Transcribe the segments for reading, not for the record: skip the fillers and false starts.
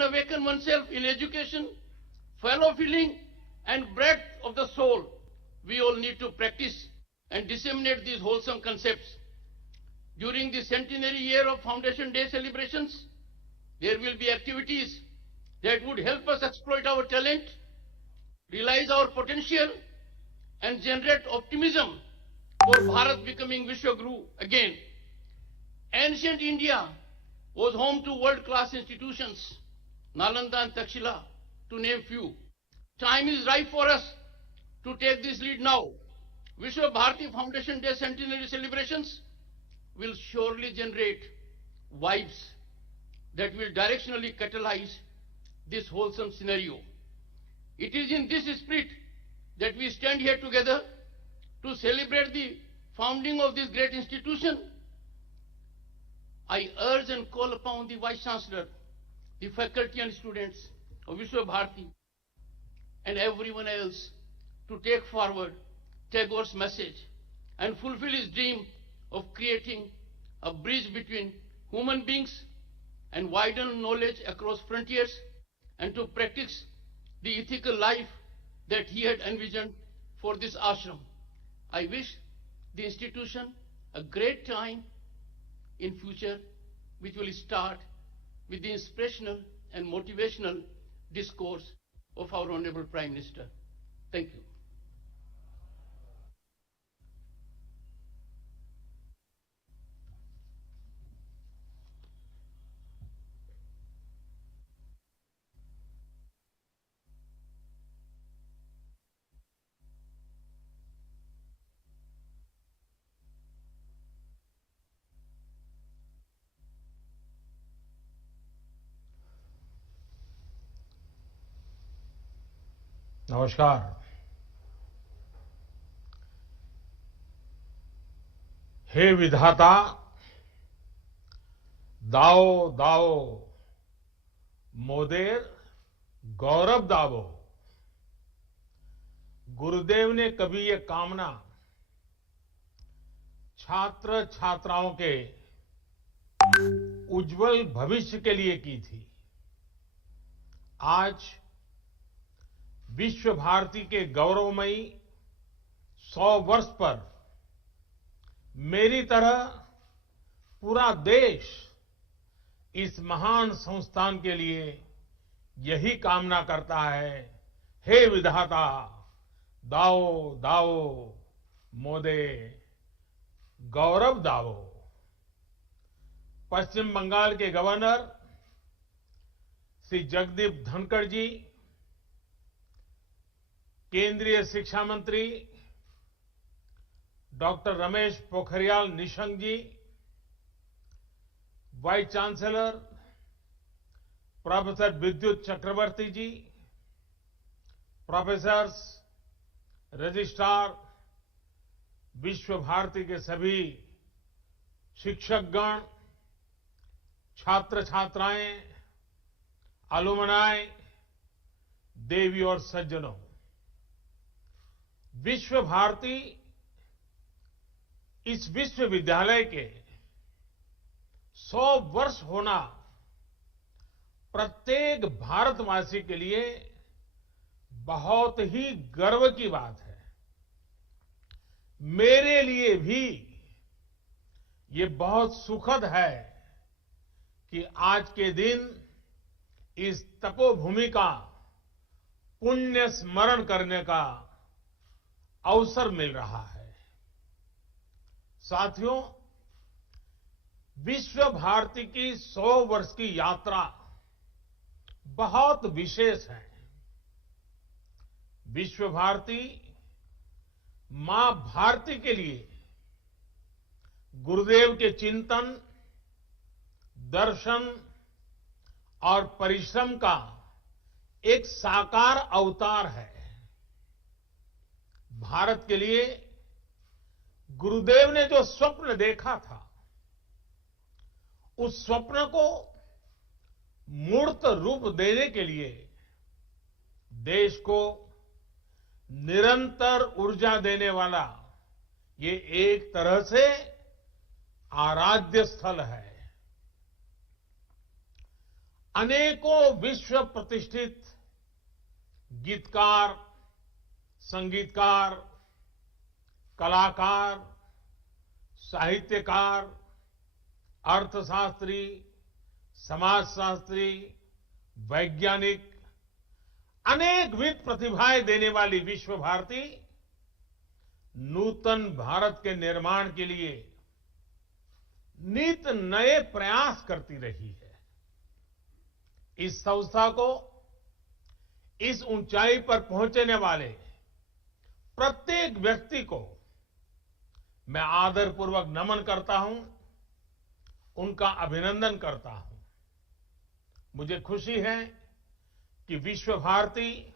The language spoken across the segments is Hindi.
and awaken oneself in education, fellow feeling, and breadth of the soul. We all need to practice and disseminate these wholesome concepts. During the centenary year of Foundation Day celebrations, there will be activities that would help us exploit our talent, realize our potential, and generate optimism for Bharat becoming Vishwaguru again. Ancient India was home to world-class institutions, Nalanda and Takshila, to name few. Time is ripe for us to take this lead now. Vishwa Bharati Foundation Day centenary celebrations will surely generate vibes that will directionally catalyze this wholesome scenario. It is in this spirit that we stand here together to celebrate the founding of this great institution. I urge and call upon the Vice Chancellor, the faculty and students of Vishwa Bharati, and everyone else to take forward Tagore's message and fulfill his dream of creating a bridge between human beings and widen knowledge across frontiers, and to practice the ethical life that he had envisioned for this ashram. I wish the institution a great time in future, which will start with the inspirational and motivational discourse of our Honorable Prime Minister. Thank you. नमस्कार। हे विधाता, दाओ दाओ मोदेर गौरव दावो। गुरुदेव ने कभी ये कामना छात्र छात्राओं के उज्जवल भविष्य के लिए की थी। आज विश्व भारती के गौरवमयी 100 वर्ष पर मेरी तरह पूरा देश इस महान संस्थान के लिए यही कामना करता है। हे विधाता, दाओ दाओ मोदे गौरव दाओ। पश्चिम बंगाल के गवर्नर श्री जगदीप धनखड़ जी, केंद्रीय शिक्षा मंत्री डॉक्टर रमेश पोखरियाल निशंक जी, वाइस चांसलर प्रोफेसर विद्युत चक्रवर्ती जी, प्रोफेसर्स, रजिस्ट्रार, विश्व भारती के सभी शिक्षकगण, छात्र छात्राएं, अलुमनाई, देवी और सज्जनों, विश्व भारती इस विश्वविद्यालय के 100 वर्ष होना प्रत्येक भारतवासी के लिए बहुत ही गर्व की बात है। मेरे लिए भी ये बहुत सुखद है कि आज के दिन इस तपोभूमि का पुण्य स्मरण करने का अवसर मिल रहा है। साथियों, विश्व भारती की 100 वर्ष की यात्रा बहुत विशेष है। विश्व भारती मां भारती के लिए गुरुदेव के चिंतन, दर्शन और परिश्रम का एक साकार अवतार है। भारत के लिए गुरुदेव ने जो स्वप्न देखा था, उस स्वप्न को मूर्त रूप देने के लिए देश को निरंतर ऊर्जा देने वाला ये एक तरह से आराध्य स्थल है। अनेकों विश्व प्रतिष्ठित गीतकार, संगीतकार, कलाकार, साहित्यकार, अर्थशास्त्री, समाजशास्त्री, वैज्ञानिक, अनेकविध प्रतिभाएं देने वाली विश्व भारती नूतन भारत के निर्माण के लिए नित नए प्रयास करती रही है। इस संस्था को इस ऊंचाई पर पहुंचने वाले प्रत्येक व्यक्ति को मैं आदरपूर्वक नमन करता हूं, उनका अभिनंदन करता हूं। मुझे खुशी है कि विश्व भारती,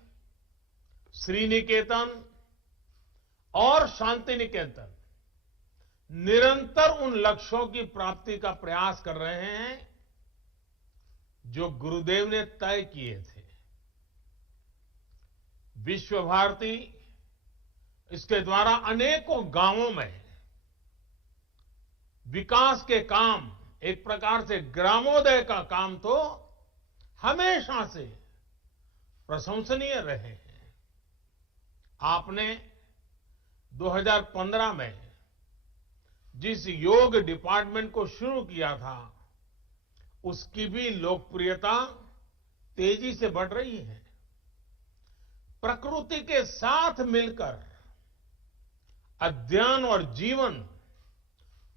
श्रीनिकेतन और शांति निकेतन निरंतर उन लक्ष्यों की प्राप्ति का प्रयास कर रहे हैं जो गुरुदेव ने तय किए थे। विश्व भारती इसके द्वारा अनेकों गांवों में विकास के काम, एक प्रकार से ग्रामोदय का काम तो हमेशा से प्रशंसनीय रहे हैं। आपने 2015 में जिस योग डिपार्टमेंट को शुरू किया था, उसकी भी लोकप्रियता तेजी से बढ़ रही है। प्रकृति के साथ मिलकर अध्ययन और जीवन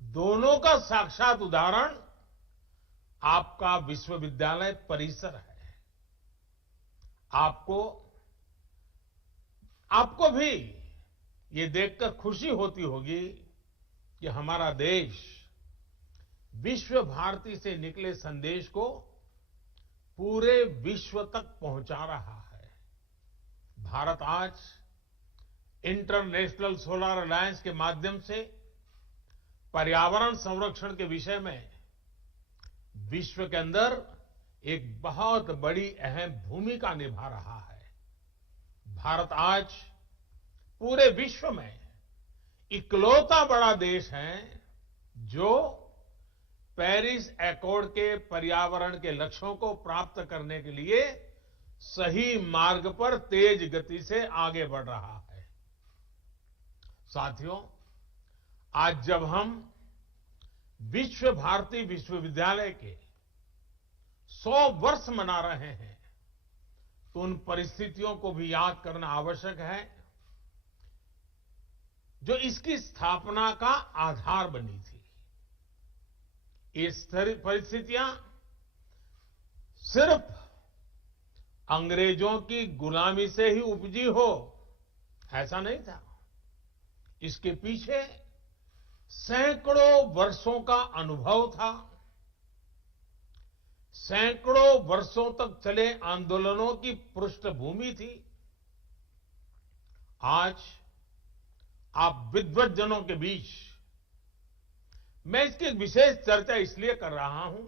दोनों का साक्षात उदाहरण आपका विश्वविद्यालय परिसर है। आपको भी ये देखकर खुशी होती होगी कि हमारा देश विश्व भारती से निकले संदेश को पूरे विश्व तक पहुंचा रहा है। भारत आज इंटरनेशनल सोलर अलायंस के माध्यम से पर्यावरण संरक्षण के विषय में विश्व के अंदर एक बहुत बड़ी अहम भूमिका निभा रहा है। भारत आज पूरे विश्व में इकलौता बड़ा देश है जो पेरिस एकॉर्ड के पर्यावरण के लक्ष्यों को प्राप्त करने के लिए सही मार्ग पर तेज गति से आगे बढ़ रहा है। साथियों, आज जब हम विश्व भारती विश्वविद्यालय के 100 वर्ष मना रहे हैं, तो उन परिस्थितियों को भी याद करना आवश्यक है जो इसकी स्थापना का आधार बनी थी। ये परिस्थितियां सिर्फ अंग्रेजों की गुलामी से ही उपजी हो, ऐसा नहीं था। इसके पीछे सैकड़ों वर्षों का अनुभव था। सैकड़ों वर्षों तक चले आंदोलनों की पृष्ठभूमि थी। आज आप विद्वज्जनों के बीच मैं इसकी विशेष चर्चा इसलिए कर रहा हूं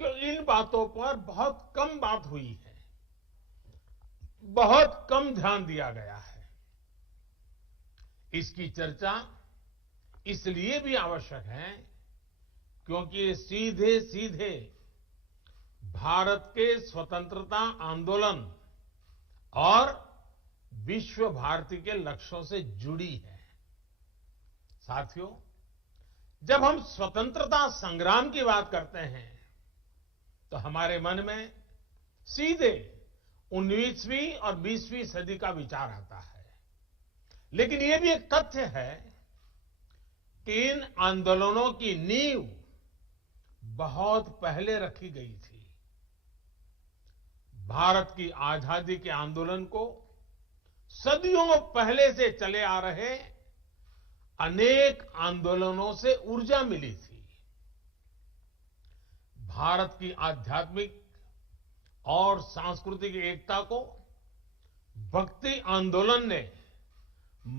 कि इन बातों पर बहुत कम बात हुई है, बहुत कम ध्यान दिया गया है। इसकी चर्चा इसलिए भी आवश्यक है क्योंकि ये सीधे सीधे भारत के स्वतंत्रता आंदोलन और विश्व भारती के लक्ष्यों से जुड़ी है। साथियों, जब हम स्वतंत्रता संग्राम की बात करते हैं तो हमारे मन में सीधे 19वीं और 20वीं सदी का विचार आता है। लेकिन यह भी एक तथ्य है कि इन आंदोलनों की नींव बहुत पहले रखी गई थी। भारत की आजादी के आंदोलन को सदियों पहले से चले आ रहे अनेक आंदोलनों से ऊर्जा मिली थी। भारत की आध्यात्मिक और सांस्कृतिक एकता को भक्ति आंदोलन ने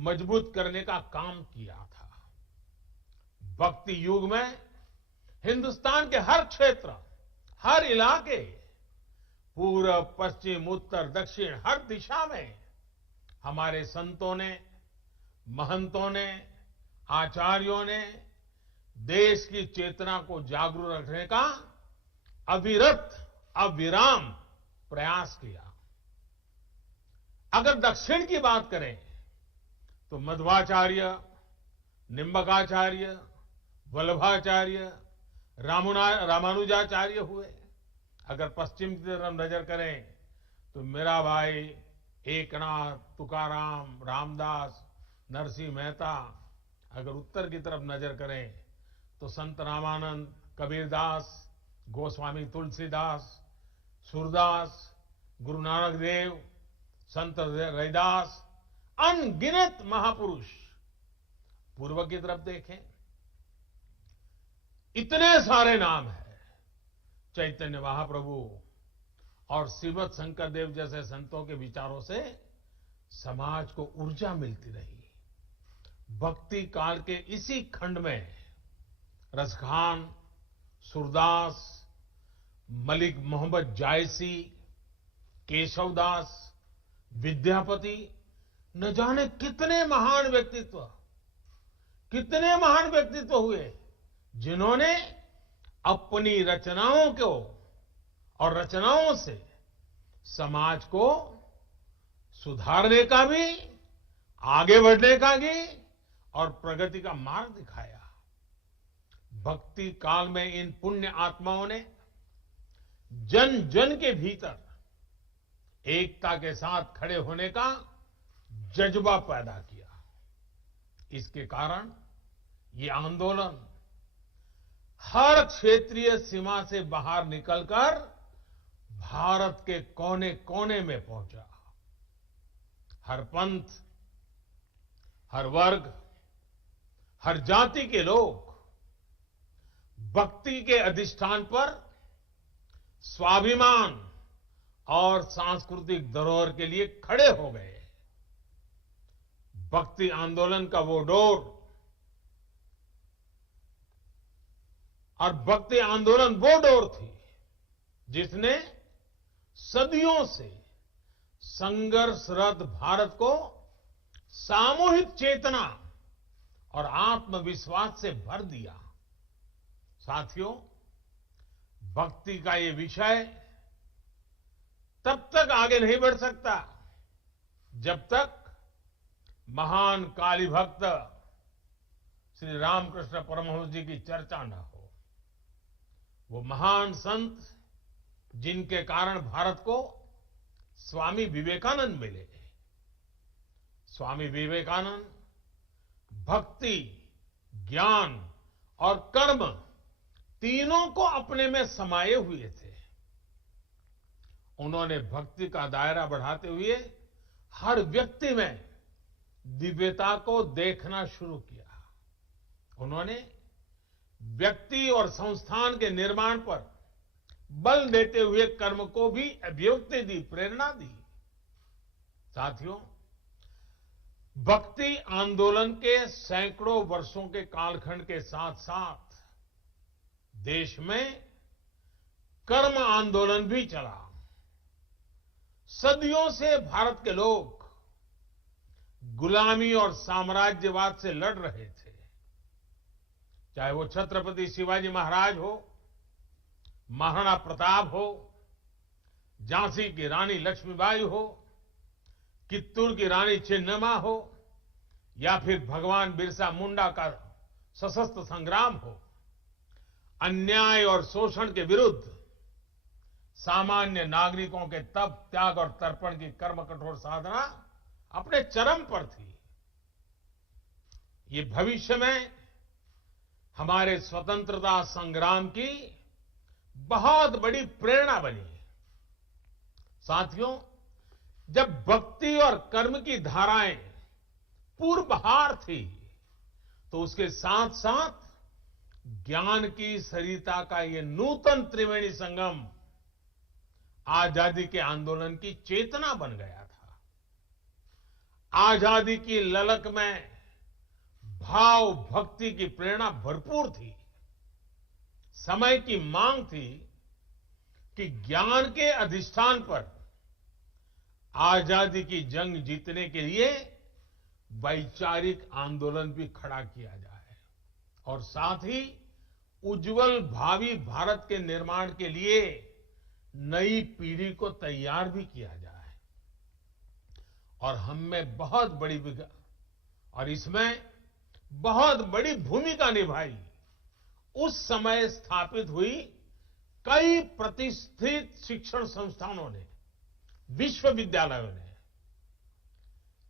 मजबूत करने का काम किया था। भक्ति युग में हिंदुस्तान के हर क्षेत्र, हर इलाके, पूर्व, पश्चिम, उत्तर, दक्षिण, हर दिशा में हमारे संतों ने, महंतों ने, आचार्यों ने देश की चेतना को जागरूक रखने का अविरत अविराम प्रयास किया। अगर दक्षिण की बात करें तो मध्वाचार्य, निम्बकाचार्य, वल्लभाचार्य, रामानुजाचार्य हुए। अगर पश्चिम की तरफ नजर करें तो मीराबाई, एकनाथ, तुकाराम, रामदास, नरसिंह मेहता। अगर उत्तर की तरफ नजर करें तो संत रामानंद, कबीरदास, गोस्वामी तुलसीदास, सूरदास, गुरु नानक देव, संत रैदास, अनगिनत महापुरुष। पूर्व की तरफ देखें, इतने सारे नाम हैं। चैतन्य महाप्रभु और श्रीमद शंकर देव जैसे संतों के विचारों से समाज को ऊर्जा मिलती रही। भक्ति काल के इसी खंड में रसखान, सूरदास, मलिक मोहम्मद जायसी, केशवदास, विद्यापति, न जाने कितने महान व्यक्तित्व हुए, जिन्होंने अपनी रचनाओं को और रचनाओं से समाज को सुधारने का भी, आगे बढ़ने का भी और प्रगति का मार्ग दिखाया। भक्ति काल में इन पुण्य आत्माओं ने जन जन के भीतर एकता के साथ खड़े होने का जज्बा पैदा किया। इसके कारण ये आंदोलन हर क्षेत्रीय सीमा से बाहर निकलकर भारत के कोने कोने में पहुंचा। हर पंथ, हर वर्ग, हर जाति के लोग भक्ति के अधिष्ठान पर स्वाभिमान और सांस्कृतिक धरोहर के लिए खड़े हो गए। भक्ति आंदोलन का वो डोर और भक्ति आंदोलन वो डोर थी जिसने सदियों से संघर्षरत भारत को सामूहिक चेतना और आत्मविश्वास से भर दिया। साथियों, भक्ति का ये विषय तब तक आगे नहीं बढ़ सकता जब तक महान काली भक्त श्री रामकृष्ण परमहंस जी की चर्चा न हो। वो महान संत जिनके कारण भारत को स्वामी विवेकानंद मिले। स्वामी विवेकानंद भक्ति, ज्ञान और कर्म तीनों को अपने में समाये हुए थे। उन्होंने भक्ति का दायरा बढ़ाते हुए हर व्यक्ति में दिव्यता को देखना शुरू किया। उन्होंने व्यक्ति और संस्थान के निर्माण पर बल देते हुए कर्म को भी अभिव्यक्ति दी, प्रेरणा दी। साथियों, भक्ति आंदोलन के सैकड़ों वर्षों के कालखंड के साथ साथ देश में कर्म आंदोलन भी चला। सदियों से भारत के लोग गुलामी और साम्राज्यवाद से लड़ रहे थे। चाहे वो छत्रपति शिवाजी महाराज हो, महाराणा प्रताप हो, झांसी की रानी लक्ष्मीबाई हो, कित्तूर की रानी चेन्नम्मा हो, या फिर भगवान बिरसा मुंडा का सशस्त्र संग्राम हो। अन्याय और शोषण के विरुद्ध सामान्य नागरिकों के तप, त्याग और तर्पण की कर्म कठोर साधना अपने चरम पर थी। ये भविष्य में हमारे स्वतंत्रता संग्राम की बहुत बड़ी प्रेरणा बनी। साथियों, जब भक्ति और कर्म की धाराएं पूर्वहार थी तो उसके साथ साथ ज्ञान की सरिता का ये नूतन त्रिवेणी संगम आजादी के आंदोलन की चेतना बन गया था। आजादी की ललक में भाव भक्ति की प्रेरणा भरपूर थी। समय की मांग थी कि ज्ञान के अधिष्ठान पर आजादी की जंग जीतने के लिए वैचारिक आंदोलन भी खड़ा किया जाए और साथ ही उज्जवल भावी भारत के निर्माण के लिए नई पीढ़ी को तैयार भी किया जाए। और हम में बहुत बड़ी और इसमें बहुत बड़ी भूमिका निभाई उस समय स्थापित हुई कई प्रतिष्ठित शिक्षण संस्थानों ने, विश्वविद्यालयों ने।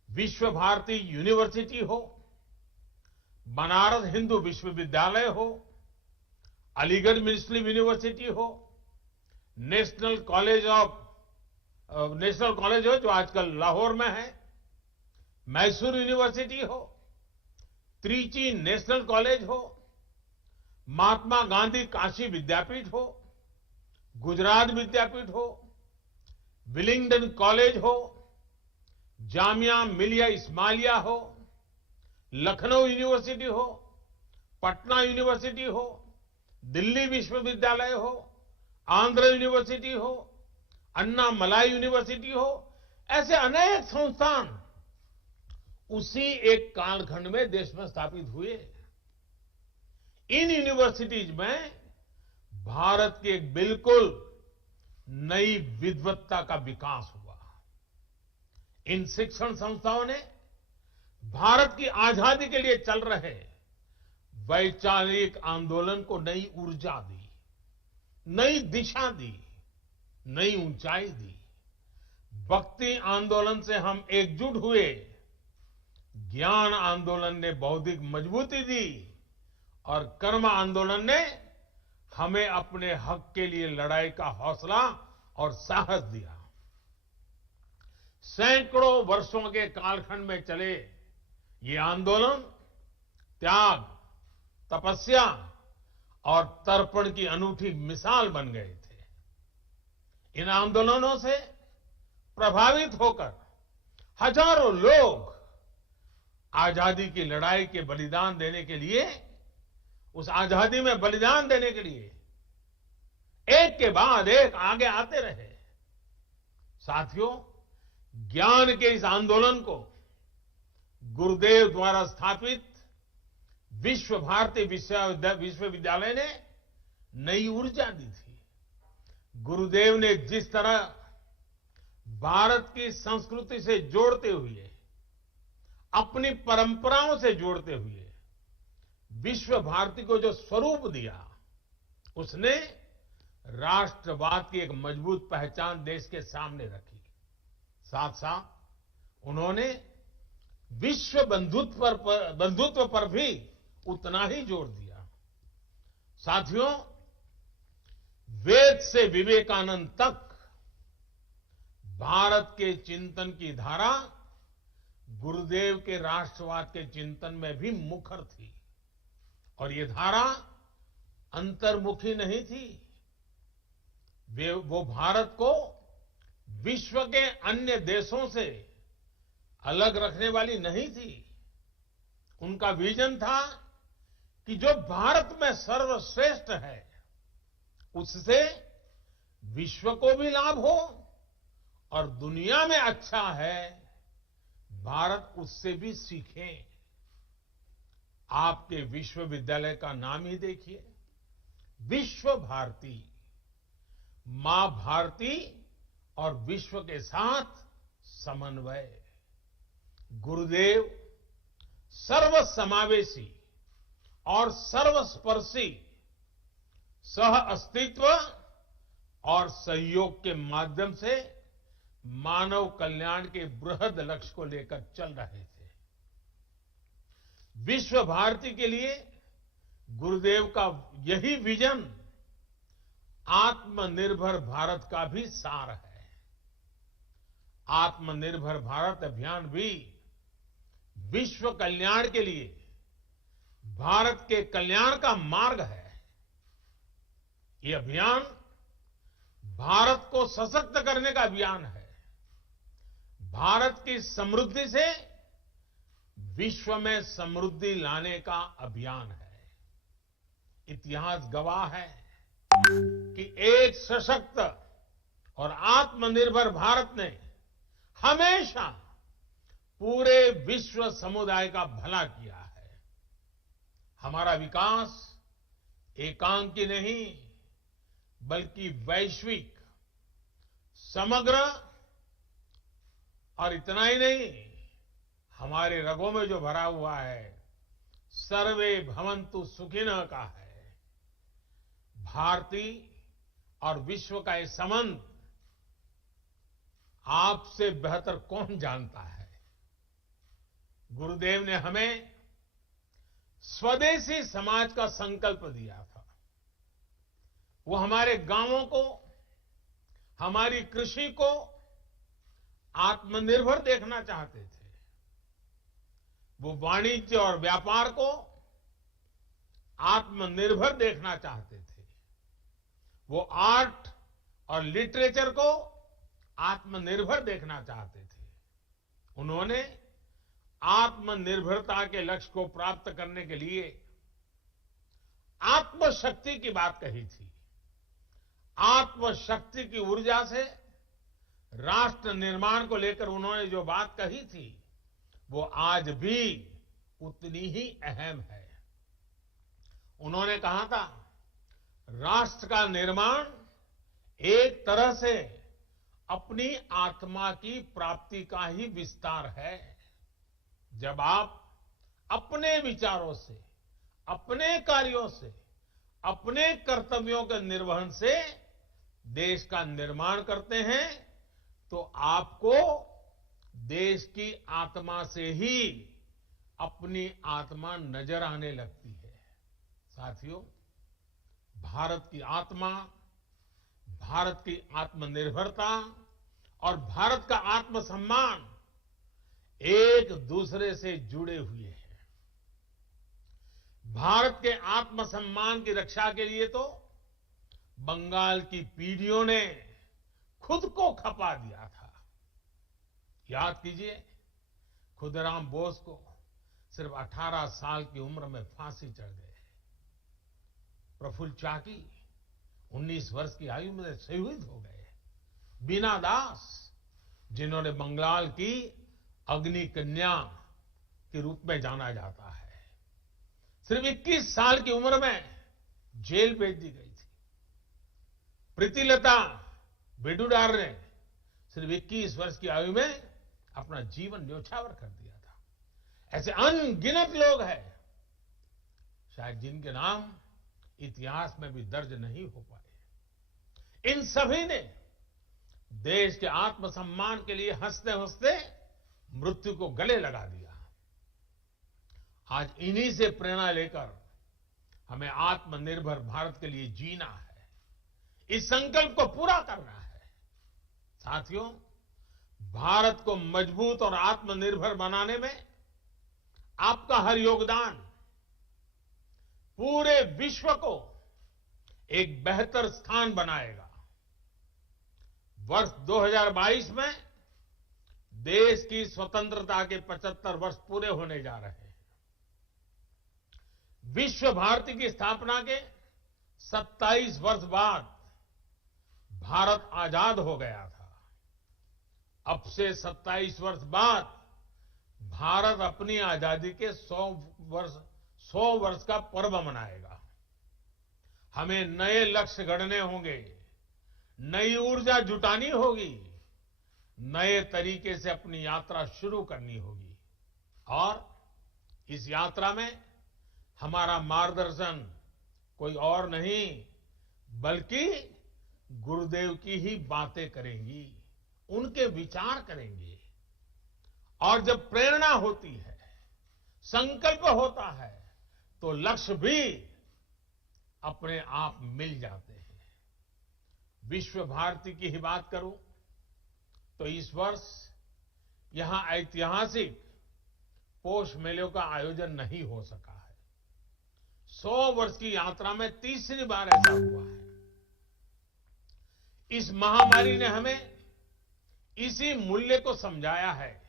विश्व भारती यूनिवर्सिटी हो, बनारस हिंदू विश्वविद्यालय हो, अलीगढ़ मुस्लिम यूनिवर्सिटी हो, नेशनल कॉलेज हो जो आजकल लाहौर में है, मैसूर यूनिवर्सिटी हो, त्रिची नेशनल कॉलेज हो, महात्मा गांधी काशी विद्यापीठ हो, गुजरात विद्यापीठ हो, विलिंगडन कॉलेज हो, जामिया मिलिया इस्माइलिया हो, लखनऊ यूनिवर्सिटी हो, पटना यूनिवर्सिटी हो, दिल्ली विश्वविद्यालय हो, आंध्र यूनिवर्सिटी हो, अन्ना मलाई यूनिवर्सिटी हो, ऐसे अनेक संस्थान उसी एक कालखंड में देश में स्थापित हुए। इन यूनिवर्सिटीज में भारत की एक बिल्कुल नई विद्वत्ता का विकास हुआ। इन शिक्षण संस्थाओं ने भारत की आजादी के लिए चल रहे वैचारिक आंदोलन को नई ऊर्जा दी, नई दिशा दी, नई ऊंचाई दी। भक्ति आंदोलन से हम एकजुट हुए, ज्ञान आंदोलन ने बौद्धिक मजबूती दी और कर्म आंदोलन ने हमें अपने हक के लिए लड़ाई का हौसला और साहस दिया। सैकड़ों वर्षों के कालखंड में चले ये आंदोलन त्याग, तपस्या और तर्पण की अनूठी मिसाल बन गए थे। इन आंदोलनों से प्रभावित होकर हजारों लोग आजादी की लड़ाई के बलिदान देने के लिए, उस आजादी में बलिदान देने के लिए एक के बाद एक आगे आते रहे। साथियों, ज्ञान के इस आंदोलन को गुरुदेव द्वारा स्थापित विश्व भारती विश्वविद्यालय ने नई ऊर्जा दी थी। गुरुदेव ने जिस तरह भारत की संस्कृति से जोड़ते हुए, अपनी परंपराओं से जोड़ते हुए विश्व भारती को जो स्वरूप दिया, उसने राष्ट्रवाद की एक मजबूत पहचान देश के सामने रखी। साथ साथ उन्होंने विश्व बंधुत्व पर भी उतना ही जोर दिया। साथियों, वेद से विवेकानंद तक भारत के चिंतन की धारा गुरुदेव के राष्ट्रवाद के चिंतन में भी मुखर थी। और ये धारा अंतर्मुखी नहीं थी। वो भारत को विश्व के अन्य देशों से अलग रखने वाली नहीं थी। उनका विजन था कि जो भारत में सर्वश्रेष्ठ है, उससे विश्व को भी लाभ हो और दुनिया में अच्छा है, भारत उससे भी सीखे। आपके विश्वविद्यालय का नाम ही देखिए, विश्व भारती। मां भारती और विश्व के साथ समन्वय। गुरुदेव सर्वसमावेशी और सर्वस्पर्शी सह अस्तित्व और सहयोग के माध्यम से मानव कल्याण के बृहद लक्ष्य को लेकर चल रहे थे। विश्व भारती के लिए गुरुदेव का यही विजन आत्मनिर्भर भारत का भी सार है। आत्मनिर्भर भारत अभियान भी विश्व कल्याण के लिए भारत के कल्याण का मार्ग है। ये अभियान भारत को सशक्त करने का अभियान है। भारत की समृद्धि से विश्व में समृद्धि लाने का अभियान है। इतिहास गवाह है कि एक सशक्त और आत्मनिर्भर भारत ने हमेशा पूरे विश्व समुदाय का भला किया है। हमारा विकास एकांकी नहीं, बल्कि वैश्विक समग्र और इतना ही नहीं, हमारे रगों में जो भरा हुआ है सर्वे भवन्तु सुखिनः का है। भारतीय और विश्व का ये संबंध आपसे बेहतर कौन जानता है। गुरुदेव ने हमें स्वदेशी समाज का संकल्प दिया था। वो हमारे गांवों को, हमारी कृषि को आत्मनिर्भर देखना चाहते थे। वो वाणिज्य और व्यापार को आत्मनिर्भर देखना चाहते थे। वो आर्ट और लिटरेचर को आत्मनिर्भर देखना चाहते थे। उन्होंने आत्मनिर्भरता के लक्ष्य को प्राप्त करने के लिए आत्मशक्ति की बात कही थी। आत्मशक्ति की ऊर्जा से राष्ट्र निर्माण को लेकर उन्होंने जो बात कही थी वो आज भी उतनी ही अहम है। उन्होंने कहा था, राष्ट्र का निर्माण एक तरह से अपनी आत्मा की प्राप्ति का ही विस्तार है। जब आप अपने विचारों से, अपने कार्यों से, अपने कर्तव्यों के निर्वहन से देश का निर्माण करते हैं तो आपको देश की आत्मा से ही अपनी आत्मा नजर आने लगती है। साथियों, भारत की आत्मा, भारत की आत्मनिर्भरता और भारत का आत्मसम्मान एक दूसरे से जुड़े हुए हैं। भारत के आत्मसम्मान की रक्षा के लिए तो बंगाल की पीढ़ियों ने खुद को खपा दिया था। याद कीजिए, खुदीराम बोस को सिर्फ 18 साल की उम्र में फांसी चढ़ गए। प्रफुल्ल चाकी 19 वर्ष की आयु में शहीद हो गए। बीना दास, जिन्होंने बंगाल की अग्नि कन्या के रूप में जाना जाता है, सिर्फ 21 साल की उम्र में जेल भेज दी गई थी। प्रीतिलता बेडुडार ने सिर्फ 21 वर्ष की आयु में अपना जीवन न्योछावर कर दिया था। ऐसे अनगिनत लोग हैं शायद जिनके नाम इतिहास में भी दर्ज नहीं हो पाए। इन सभी ने देश के आत्मसम्मान के लिए हंसते हंसते मृत्यु को गले लगा दिया। आज इन्हीं से प्रेरणा लेकर हमें आत्मनिर्भर भारत के लिए जीना है, इस संकल्प को पूरा करना है। साथियों, भारत को मजबूत और आत्मनिर्भर बनाने में आपका हर योगदान पूरे विश्व को एक बेहतर स्थान बनाएगा। वर्ष 2022 में देश की स्वतंत्रता के 75 वर्ष पूरे होने जा रहे हैं। विश्व भारती की स्थापना के 27 वर्ष बाद भारत आजाद हो गया था। अब से 27 वर्ष बाद भारत अपनी आजादी के 100 वर्ष का पर्व मनाएगा। हमें नए लक्ष्य गढ़ने होंगे, नई ऊर्जा जुटानी होगी, नए तरीके से अपनी यात्रा शुरू करनी होगी। और इस यात्रा में हमारा मार्गदर्शन कोई और नहीं बल्कि गुरुदेव की ही बातें करेंगी, उनके विचार करेंगे। और जब प्रेरणा होती है, संकल्प होता है, तो लक्ष्य भी अपने आप मिल जाते हैं। विश्व भारती की ही बात करूं तो इस वर्ष यहां ऐतिहासिक पोष मेलों का आयोजन नहीं हो सका है। 100 वर्ष की यात्रा में तीसरी बार ऐसा हुआ है। इस महामारी ने हमें इसी मूल्य को समझाया है,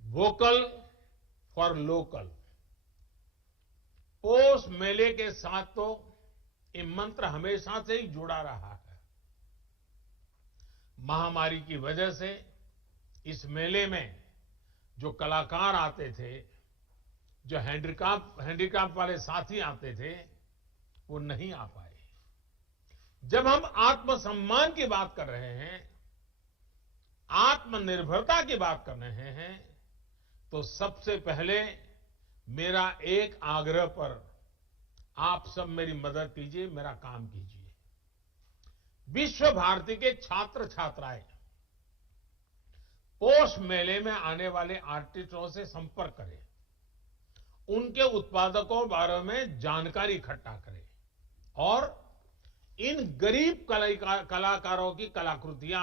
वोकल फॉर लोकल। पोष मेले के साथ तो ये मंत्र हमेशा से ही जुड़ा रहा है। महामारी की वजह से इस मेले में जो कलाकार आते थे, जो हैंडीक्राफ्ट वाले साथी आते थे, वो नहीं आ पाए। जब हम आत्मसम्मान की बात कर रहे हैं, आत्मनिर्भरता की बात कर रहे हैं, तो सबसे पहले मेरा एक आग्रह पर आप सब मेरी मदद कीजिए, मेरा काम कीजिए। विश्व भारती के छात्र छात्राएं पोष मेले में आने वाले आर्टिस्टों से संपर्क करें, उनके उत्पादकों बारे में जानकारी इकट्ठा करें और इन गरीब कलाकारों की कलाकृतियां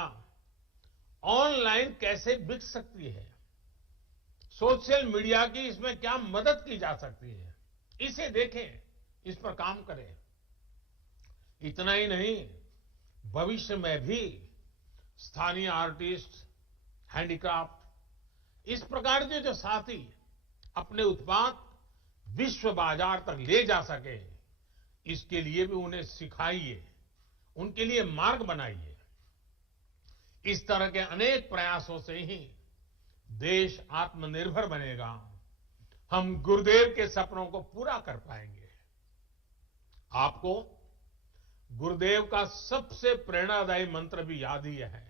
ऑनलाइन कैसे बिक सकती है, सोशल मीडिया की इसमें क्या मदद की जा सकती है, इसे देखें, इस पर काम करें। इतना ही नहीं, भविष्य में भी स्थानीय आर्टिस्ट, हैंडीक्राफ्ट, इस प्रकार के जो साथी अपने उत्पाद विश्व बाजार तक ले जा सके, इसके लिए भी उन्हें सिखाइए, उनके लिए मार्ग बनाइए। इस तरह के अनेक प्रयासों से ही देश आत्मनिर्भर बनेगा, हम गुरुदेव के सपनों को पूरा कर पाएंगे। आपको गुरुदेव का सबसे प्रेरणादायी मंत्र भी याद ही है,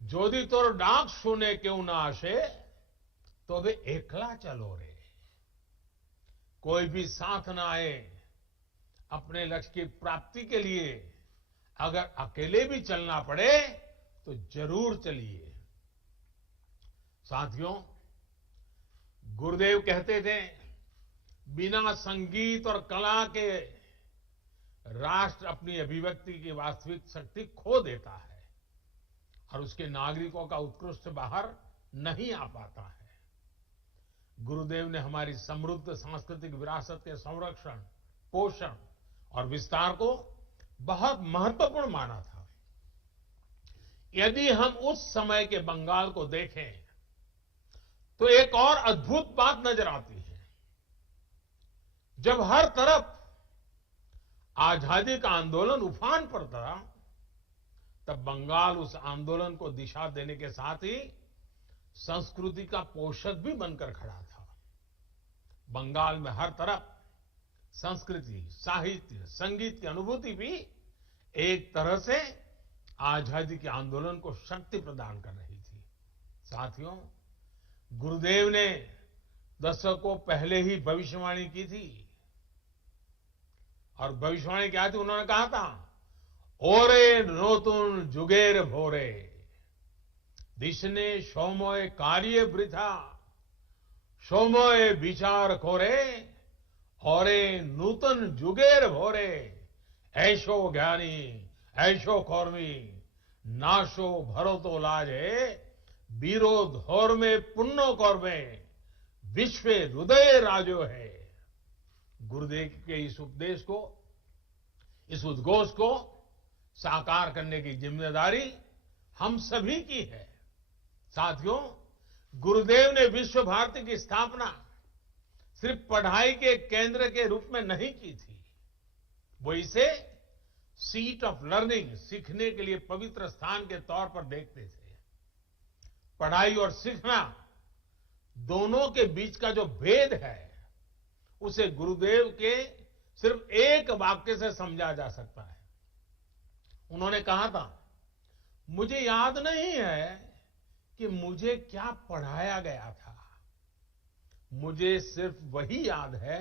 जोदी तोर डाक सुने क्यों ना आशे, तो वे एकला चलो रे। कोई भी साथ ना आए अपने लक्ष्य की प्राप्ति के लिए, अगर अकेले भी चलना पड़े तो जरूर चलिए। साथियों, गुरुदेव कहते थे, बिना संगीत और कला के राष्ट्र अपनी अभिव्यक्ति की वास्तविक शक्ति खो देता है और उसके नागरिकों का उत्कृष्ट बाहर नहीं आ पाता है। गुरुदेव ने हमारी समृद्ध सांस्कृतिक विरासत के संरक्षण, पोषण और विस्तार को बहुत महत्वपूर्ण माना था। यदि हम उस समय के बंगाल को देखें तो एक और अद्भुत बात नजर आती है। जब हर तरफ आजादी का आंदोलन उफान पर था, तब बंगाल उस आंदोलन को दिशा देने के साथ ही संस्कृति का पोषक भी बनकर खड़ा था। बंगाल में हर तरफ संस्कृति, साहित्य, संगीत की अनुभूति भी एक तरह से आजादी के आंदोलन को शक्ति प्रदान कर रही थी। साथियों, गुरुदेव ने दशकों पहले ही भविष्यवाणी की थी और भविष्यवाणी क्या थी? उन्होंने कहा था, ओरे नोतुन जुगेर भोरे दिशने सोमोय कार्य वृथा सोमोय विचार खोरे औरे नूतन जुगेर भोरे ऐशो ज्ञानी ऐशो कौर्मी नाशो भरो लाजे विरोध होर में पुण्यो कौर्मे विश्व हृदय राजो है। गुरुदेव के इस उपदेश को, इस उद्घोष को साकार करने की जिम्मेदारी हम सभी की है। साथियों, गुरुदेव ने विश्व भारती की स्थापना सिर्फ पढ़ाई के केंद्र के रूप में नहीं की थी, वो इसे सीट ऑफ लर्निंग, सीखने के लिए पवित्र स्थान के तौर पर देखते थे। पढ़ाई और सीखना दोनों के बीच का जो भेद है, उसे गुरुदेव के सिर्फ एक वाक्य से समझा जा सकता है। उन्होंने कहा था, मुझे याद नहीं है कि मुझे क्या पढ़ाया गया था, मुझे सिर्फ वही याद है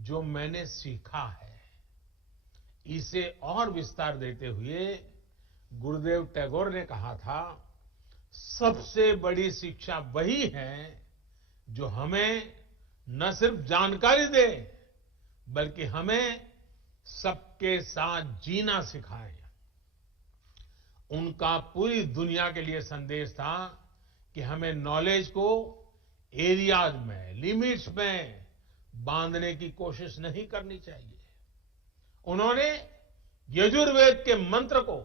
जो मैंने सीखा है। इसे और विस्तार देते हुए गुरुदेव टैगोर ने कहा था, सबसे बड़ी शिक्षा वही है जो हमें न सिर्फ जानकारी दे, बल्कि हमें सबके साथ जीना सिखाए। उनका पूरी दुनिया के लिए संदेश था कि हमें नॉलेज को एरियाज में, लिमिट्स में बांधने की कोशिश नहीं करनी चाहिए। उन्होंने यजुर्वेद के मंत्र को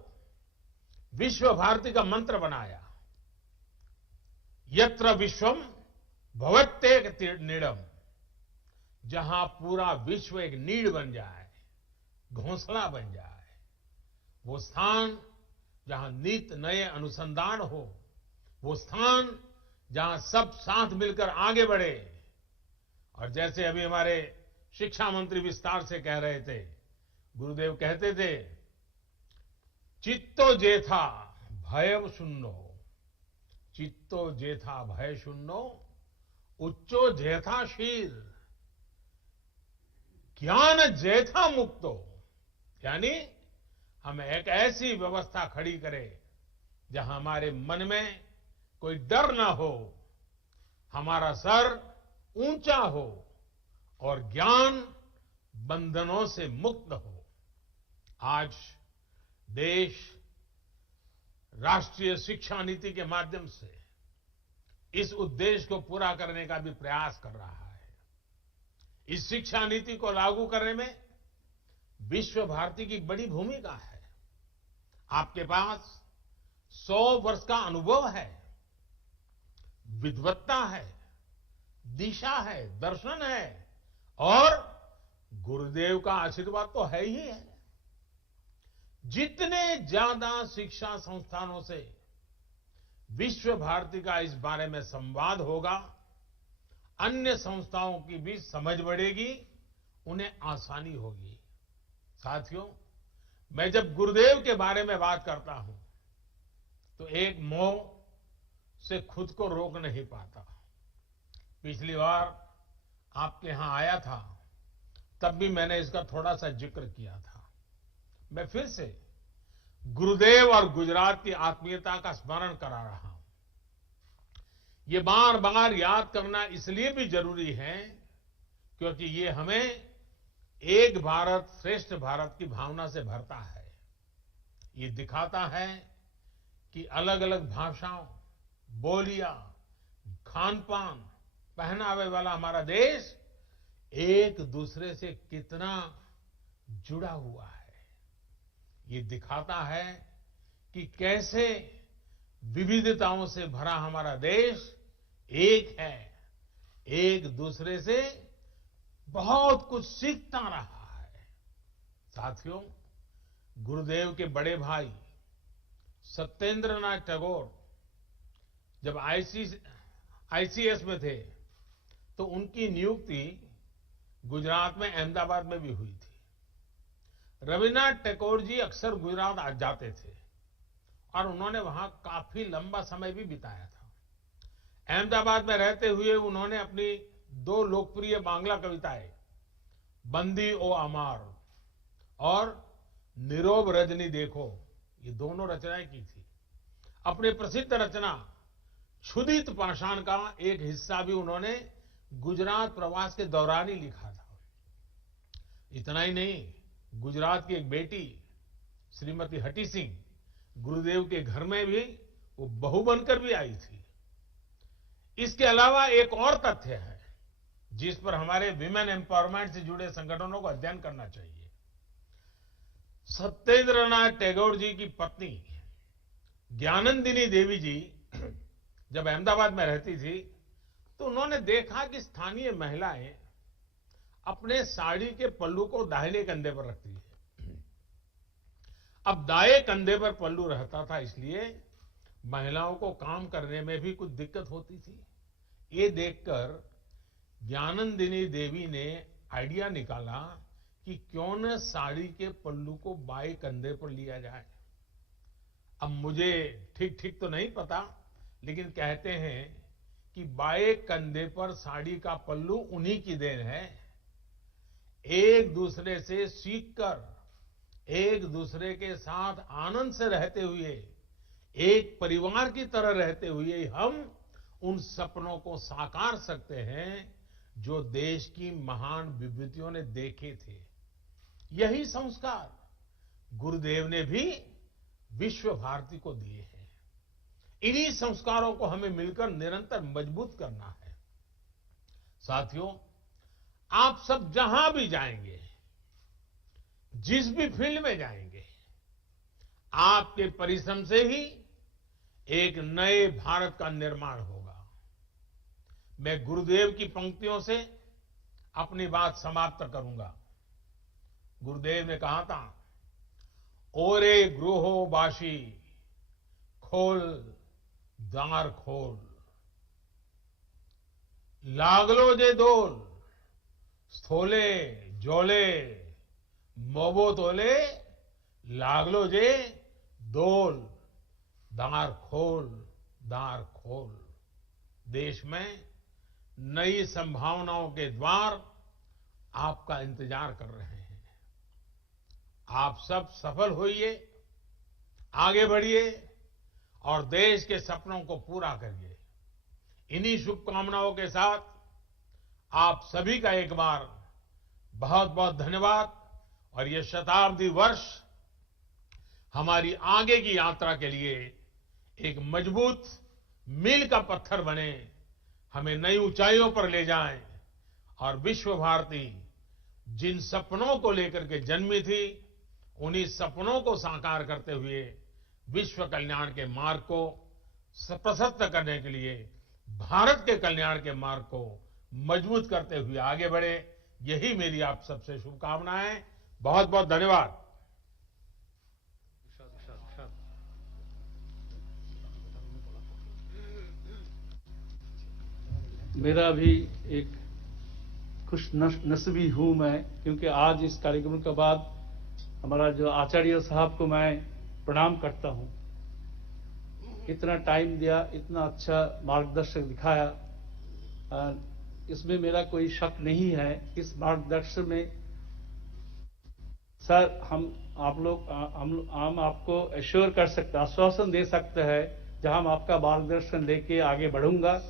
विश्व भारती का मंत्र बनाया। यत्र विश्वम भवत्येक नीडम, जहां पूरा विश्व एक नीड बन जाए, घोंसला बन जाए, वो स्थान जहां नित नए अनुसंधान हो, वो स्थान जहां सब साथ मिलकर आगे बढ़े। और जैसे अभी हमारे शिक्षा मंत्री विस्तार से कह रहे थे। गुरुदेव कहते थे, चित्तो जेथा भय शून्यो, चित्तो जेथा भय शून्यो, उच्चो जेथा शीर, ज्ञान जेथा मुक्तो। यानी हम एक ऐसी व्यवस्था खड़ी करें जहां हमारे मन में कोई डर ना हो, हमारा सर ऊंचा हो और ज्ञान बंधनों से मुक्त हो। आज देश राष्ट्रीय शिक्षा नीति के माध्यम से इस उद्देश्य को पूरा करने का भी प्रयास कर रहा है। इस शिक्षा नीति को लागू करने में विश्व भारती की बड़ी भूमिका है। आपके पास 100 वर्ष का अनुभव है, विद्वत्ता है, दिशा है, दर्शन है और गुरुदेव का आशीर्वाद तो है ही है। जितने ज्यादा शिक्षा संस्थानों से विश्व भारती का इस बारे में संवाद होगा, अन्य संस्थाओं की भी समझ बढ़ेगी, उन्हें आसानी होगी। साथियों, मैं जब गुरुदेव के बारे में बात करता हूं तो एक मोह से खुद को रोक नहीं पाता। पिछली बार आपके यहां आया था, तब भी मैंने इसका थोड़ा सा जिक्र किया था। मैं फिर से गुरुदेव और गुजरात की आत्मीयता का स्मरण करा रहा हूं। ये बार बार याद करना इसलिए भी जरूरी है क्योंकि ये हमें एक भारत श्रेष्ठ भारत की भावना से भरता है। ये दिखाता है कि अलग अलग भाषाओं, बोलियां, खान पान, पहनावे वाला हमारा देश एक दूसरे से कितना जुड़ा हुआ है। ये दिखाता है कि कैसे विविधताओं से भरा हमारा देश एक है, एक दूसरे से बहुत कुछ सीखता रहा है। साथियों, गुरुदेव के बड़े भाई सत्येंद्रनाथ टैगोर जब आईसीएस में थे तो उनकी नियुक्ति गुजरात में अहमदाबाद में भी हुई थी। रविन्द्रनाथ टैगोर जी अक्सर गुजरात आ जाते थे और उन्होंने वहां काफी लंबा समय भी बिताया था। अहमदाबाद में रहते हुए उन्होंने अपनी 2 लोकप्रिय बांग्ला कविताएं बंदी ओ अमार और नीरोब रजनी देखो, ये दोनों रचनाएं की थी। अपने प्रसिद्ध रचना क्षुदित पाषाण का एक हिस्सा भी उन्होंने गुजरात प्रवास के दौरान ही लिखा था। इतना ही नहीं, गुजरात की एक बेटी श्रीमती हटी सिंह गुरुदेव के घर में भी वो बहू बनकर भी आई थी। इसके अलावा एक और तथ्य है जिस पर हमारे विमेन एम्पावरमेंट से जुड़े संगठनों को अध्ययन करना चाहिए। सत्येंद्रनाथ टैगोर जी की पत्नी ज्ञानंदिनी देवी जी जब अहमदाबाद में रहती थी तो उन्होंने देखा कि स्थानीय महिलाएं अपने साड़ी के पल्लू को दाहिने कंधे पर रखती है। अब दाएं कंधे पर पल्लू रहता था, इसलिए महिलाओं को काम करने में भी कुछ दिक्कत होती थी। ये देखकर ज्ञानंदिनी देवी ने आइडिया निकाला कि क्यों न साड़ी के पल्लू को बाएं कंधे पर लिया जाए। अब मुझे ठीक ठीक तो नहीं पता, लेकिन कहते हैं कि बाएं कंधे पर साड़ी का पल्लू उन्हीं की देन है। एक दूसरे से सीखकर, एक दूसरे के साथ आनंद से रहते हुए, एक परिवार की तरह रहते हुए हम उन सपनों को साकार सकते हैं जो देश की महान विभूतियों ने देखे थे। यही संस्कार गुरुदेव ने भी विश्व भारती को दिए हैं। इन्हीं संस्कारों को हमें मिलकर निरंतर मजबूत करना है। साथियों, आप सब जहां भी जाएंगे, जिस भी फील्ड में जाएंगे, आपके परिश्रम से ही एक नए भारत का निर्माण होगा। मैं गुरुदेव की पंक्तियों से अपनी बात समाप्त करूंगा। गुरुदेव ने कहा था, ओरे ग्रोहो बाशी खोल द्वार खोल, लागलो जे दोल स्थोले जोले मोबो तोले लागलो जे दोल दार खोल। देश में नई संभावनाओं के द्वार आपका इंतजार कर रहे हैं। आप सब सफल होइए, आगे बढ़िए और देश के सपनों को पूरा करिए। इन्हीं शुभकामनाओं के साथ आप सभी का एक बार बहुत बहुत धन्यवाद और ये शताब्दी वर्ष हमारी आगे की यात्रा के लिए एक मजबूत मील का पत्थर बने, हमें नई ऊंचाइयों पर ले जाएं और विश्व भारती जिन सपनों को लेकर के जन्मी थी, उन्हीं सपनों को साकार करते हुए विश्व कल्याण के मार्ग को प्रशस्त करने के लिए भारत के कल्याण के मार्ग को मजबूत करते हुए आगे बढ़े। यही मेरी आप सबसे शुभकामनाएं। बहुत बहुत धन्यवाद। मेरा भी एक खुश नसीबी हूं मैं, क्योंकि आज इस कार्यक्रम के बाद हमारा जो आचार्य साहब को मैं प्रणाम करता हूं। इतना टाइम दिया, इतना अच्छा मार्गदर्शक दिखाया, इसमें मेरा कोई शक नहीं है। इस मार्गदर्शन में सर हम आपको एश्योर कर सकते, आश्वासन दे सकते हैं जहां हम आपका मार्गदर्शन लेके आगे बढ़ूंगा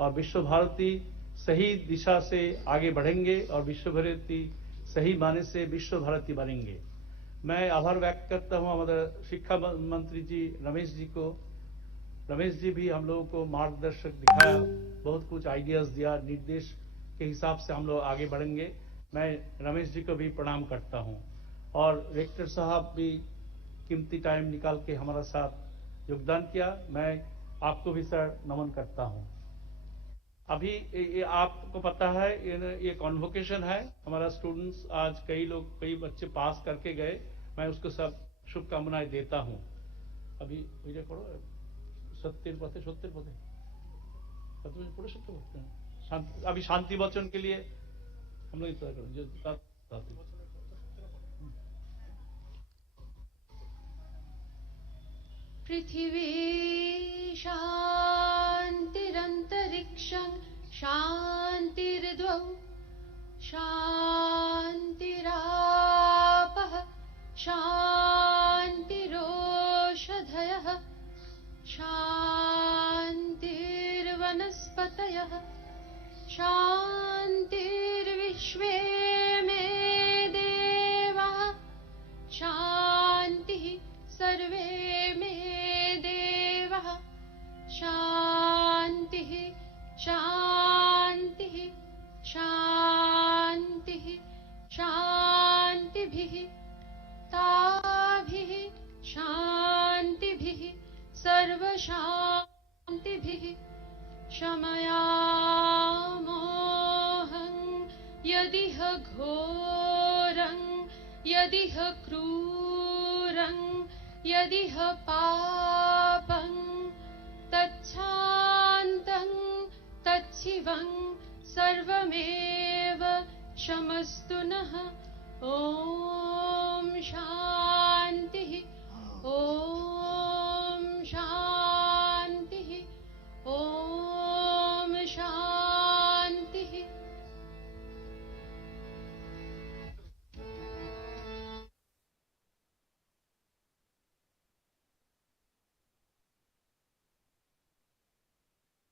और विश्व भारती सही दिशा से आगे बढ़ेंगे और विश्व भारती सही माने से विश्व भारती बनेंगे। मैं आभार व्यक्त करता हूं हमारे शिक्षा मंत्री जी रमेश जी को। रमेश जी भी हम लोगों को मार्गदर्शक दिखाया, बहुत कुछ आइडियाज दिया, निर्देश के हिसाब से हम लोग आगे बढ़ेंगे। मैं रमेश जी को भी प्रणाम करता हूं और रेक्टर साहब भी कीमती टाइम निकाल के हमारा साथ योगदान किया। मैं आपको भी सर नमन करता हूं। अभी ये आपको पता है ये कॉन्वोकेशन है, हमारा स्टूडेंट्स आज कई बच्चे पास करके गए, मैं उसको सब शुभकामनाएं देता हूं। अभी पढ़ो सत्य पथे पढ़ो सत्य। अभी शांति वचन के लिए हम लोग इतना करो। पृथिवी शान्तिरन्तरिक्षं शान्तिर्द्वौ शान्तिरापः शान्तिरोषधयः शान्तिर्वनस्पतयः शान्तिर्विश्वे मे देवाः शान्तिः सर्वे मे देवाः शान्तिः शान्तिः शान्तिः शान्तिभिः ताभिः शान्तिभिः सर्वशान्तिभिः शमयामोहं यदिह घोरं यदिह क्रूरं यदिह पापं तच्छान्तं तच्छिवं सर्वमेव शमस्तु नः। ॐ शान्ति।